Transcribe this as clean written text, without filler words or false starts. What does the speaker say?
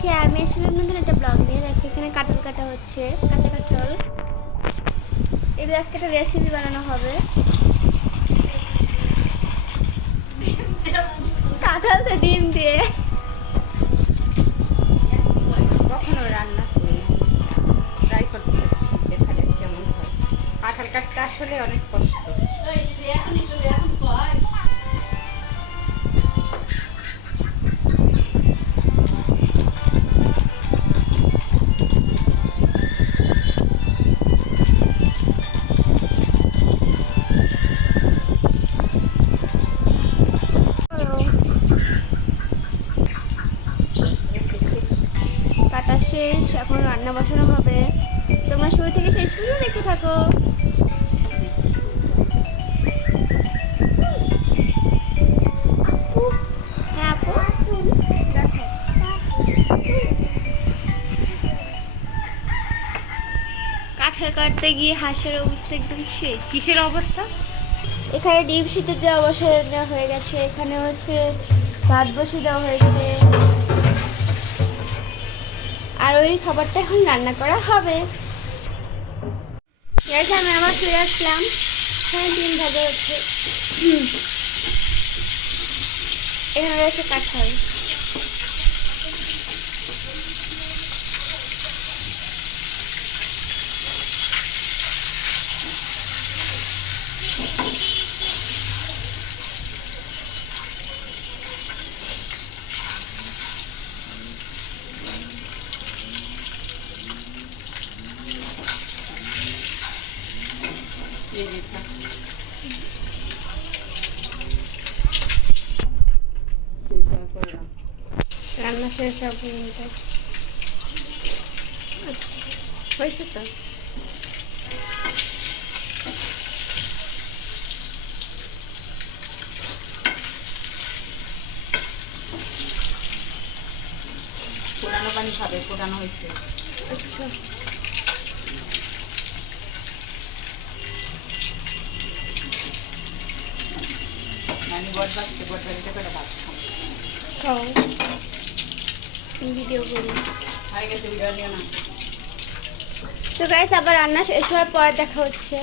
আছি আমি আসলে নতুন একটা ব্লগ নিয়ে। দেখো এখানে কাঁঠাল কাটা হচ্ছে, কাঁচা কাঁঠাল। এদের আজকে একটা রেসিপি বানানো হবে। কাঁঠাল তো ডিম দিয়ে। কখনো রান্না করি ট্রাই করতে যাচ্ছি, দেখা যাক কেমন হয়। কাঁঠাল কাটতে আসলে অনেক কষ্ট। কাটা শেষ, এখন রান্না বসানো হবে। তোমরা শুরু থেকে শেষ পর্যন্ত দেখতে থাকো। হ্যাঁ আপু, দেখো কাঁঠাল কাটতে গিয়ে হাঁসের অবস্থা একদম শেষ। কিসের অবস্থা? এখানে ডিম সিদ্ধ দেওয়া বসে দেওয়া হয়ে গেছে, এখানে হচ্ছে ভাত বসে দেওয়া হয়েছে, আর ওই খাবারটা এখন রান্না করা হবে। আমি আবার ফিরে আসলাম, এখানে ডিম ভাজা হচ্ছে, এখানে রয়েছে কাঁঠাল। রান্না শেষ পর্যন্ত হয়েছে তো। পোড়ানো পানি খাবে, পোড়ানো হয়েছে। আচ্ছা, মানে বট বাড়ছে, বট বাড়িতে করে ভাত খাবো। খাও, ভিডিও করি। হয়ে গেছে, ভিডিও নিও না। তো গাইস আবার রান্না শেষ হওয়ার পরে দেখা হচ্ছে।